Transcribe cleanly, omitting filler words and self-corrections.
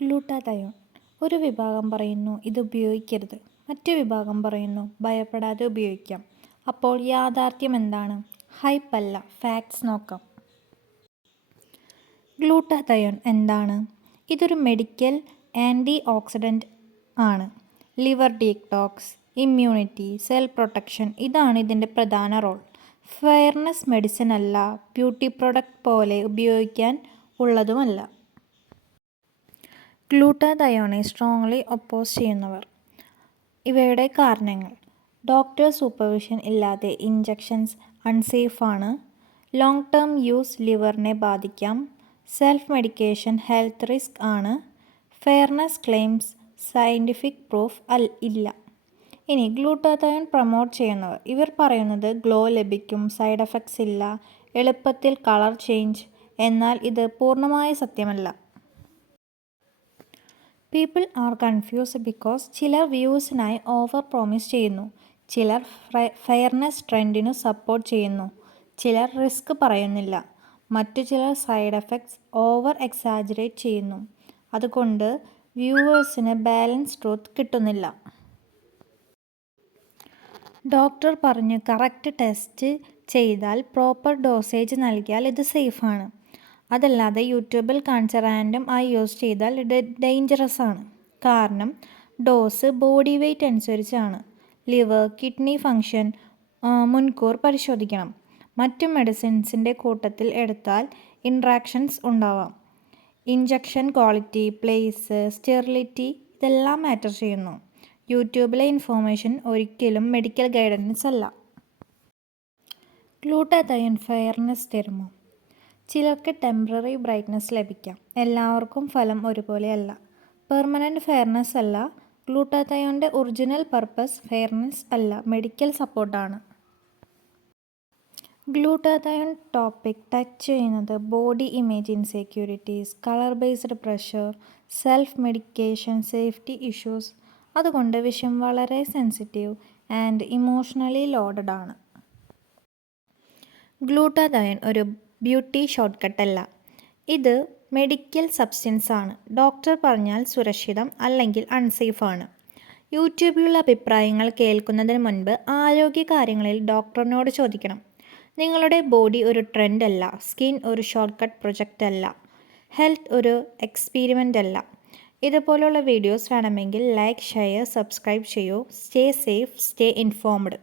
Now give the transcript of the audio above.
Glutathione. ഒരു വിഭാഗം പറയുന്നു ഇത് ഉപയോഗിക്കരുത്, മറ്റു വിഭാഗം പറയുന്നു ഭയപ്പെടാതെ ഉപയോഗിക്കാം. അപ്പോൾ യാഥാർത്ഥ്യം എന്താണ്? ഹൈപ്പ് അല്ല, ഫാക്ട്സ് നോക്കാം. ഗ്ലൂട്ടാതയോൺ എന്താണ്? ഇതൊരു മെഡിക്കൽ ആൻറ്റി ഓക്സിഡൻ്റ് ആണ്. Liver detox, immunity, cell protection ഇതാണ് ഇതിൻ്റെ പ്രധാന റോൾ. ഫെയർനെസ് മെഡിസിൻ അല്ല, ബ്യൂട്ടി പ്രൊഡക്റ്റ് പോലെ ഉപയോഗിക്കാൻ ഉള്ളതുമല്ല. ഗ്ലൂട്ടാതയോണെ സ്ട്രോങ്ലി ഒപ്പോസ് ചെയ്യുന്നവർ. ഇവയുടെ കാരണങ്ങൾ: ഡോക്ടർ സൂപ്പർവിഷൻ ഇല്ലാതെ ഇഞ്ചക്ഷൻസ് അൺസേഫാണ്. ലോങ് ടേം യൂസ് ലിവറിനെ ബാധിക്കാം. സെൽഫ് മെഡിക്കേഷൻ ഹെൽത്ത് റിസ്ക് ആണ്. ഫെയർനെസ് ക്ലെയിംസ് സയൻറ്റിഫിക് പ്രൂഫ് ഇല്ല. ഇനി ഗ്ലൂട്ടാതയോൺ പ്രൊമോട്ട് ചെയ്യുന്നവർ. ഇവർ പറയുന്നത് ഗ്ലോ ലഭിക്കും, സൈഡ് എഫക്ട്സ് ഇല്ല, എളുപ്പത്തിൽ കളർ ചേഞ്ച്. എന്നാൽ ഇത് പൂർണ്ണമായ സത്യമല്ല. പീപ്പിൾ ആർ കൺഫ്യൂസ്ഡ് ബിക്കോസ് ചിലർ വ്യൂസിനായി ഓവർ പ്രോമിസ് ചെയ്യുന്നു, ചിലർ ഫെയർനെസ് ട്രെൻഡിനു സപ്പോർട്ട് ചെയ്യുന്നു, ചിലർ റിസ്ക് പറയുന്നില്ല, മറ്റു ചിലർ സൈഡ് എഫക്ട്സ് ഓവർ എക്സാജറേറ്റ് ചെയ്യുന്നു. അതുകൊണ്ട് വ്യൂവേഴ്സിന് ബാലൻസ് ട്രൂത്ത് കിട്ടുന്നില്ല. ഡോക്ടർ പറഞ്ഞു കറക്റ്റ് ടെസ്റ്റ് ചെയ്താൽ പ്രോപ്പർ ഡോസേജ് നൽകിയാൽ ഇത് സേഫാണ്. അതല്ലാതെ യൂട്യൂബിൽ കാണിച്ച റാൻഡം ആയി യൂസ് ചെയ്താൽ ഇത് ഡേഞ്ചറസ് ആണ്. കാരണം ഡോസ് ബോഡി വെയ്റ്റ് അനുസരിച്ചാണ്. ലിവർ, കിഡ്നി ഫങ്ഷൻ മുൻകൂർ പരിശോധിക്കണം. മറ്റു മെഡിസിൻസിൻ്റെ കൂട്ടത്തിൽ എടുത്താൽ ഇൻട്രാക്ഷൻസ് ഉണ്ടാവാം. ഇഞ്ചക്ഷൻ ക്വാളിറ്റി, പ്ലേസ്, സ്റ്റെറിലിറ്റി ഇതെല്ലാം മാറ്റർ ചെയ്യുന്നു. യൂട്യൂബിലെ ഇൻഫോർമേഷൻ ഒരിക്കലും മെഡിക്കൽ ഗൈഡൻസ് അല്ല. ഗ്ലൂട്ടാതയോൺ ഫെയർനെസ് തരുമോ? ചിലർക്ക് ടെമ്പററി ബ്രൈറ്റ്നസ് ലഭിക്കാം. എല്ലാവർക്കും ഫലം ഒരുപോലെയല്ല. പെർമനൻ്റ് ഫെയർനെസ് അല്ല. ഗ്ലൂട്ടാതയോണിൻ്റെ ഒറിജിനൽ പർപ്പസ് ഫെയർനെസ് അല്ല, മെഡിക്കൽ സപ്പോർട്ടാണ്. ഗ്ലൂട്ടാതയോൺ ടോപ്പിക് ടച്ച് ചെയ്യുന്നത് body image insecurities, colour based pressure, self medication, safety issues. അതുകൊണ്ട് വിഷയം വളരെ സെൻസിറ്റീവ് ആൻഡ് ഇമോഷണലി ലോഡഡ് ആണ്. ഗ്ലൂട്ടാതയോൺ ഒരു ബ്യൂട്ടി ഷോർട്ട്കട്ട് അല്ല. ഇത് മെഡിക്കൽ സബ്സ്റ്റൻസ് ആണ്. ഡോക്ടർ പറഞ്ഞാൽ സുരക്ഷിതം, അല്ലെങ്കിൽ അൺസേഫ് ആണ്. യൂട്യൂബിലുള്ള അഭിപ്രായങ്ങൾ കേൾക്കുന്നതിന് മുൻപ് ആരോഗ്യ കാര്യങ്ങളിൽ ഡോക്ടറിനോട് ചോദിക്കണം. നിങ്ങളുടെ ബോഡി ഒരു ട്രെൻഡ് അല്ല, സ്കിൻ ഒരു ഷോർട്ട്കട്ട് പ്രൊജക്റ്റ് അല്ല, ഹെൽത്ത് ഒരു എക്സ്പെരിമെൻ്റ് അല്ല. ഇതുപോലുള്ള വീഡിയോസ് വേണമെങ്കിൽ ലൈക്ക്, ഷെയർ, സബ്സ്ക്രൈബ് ചെയ്യൂ. Stay safe, stay informed.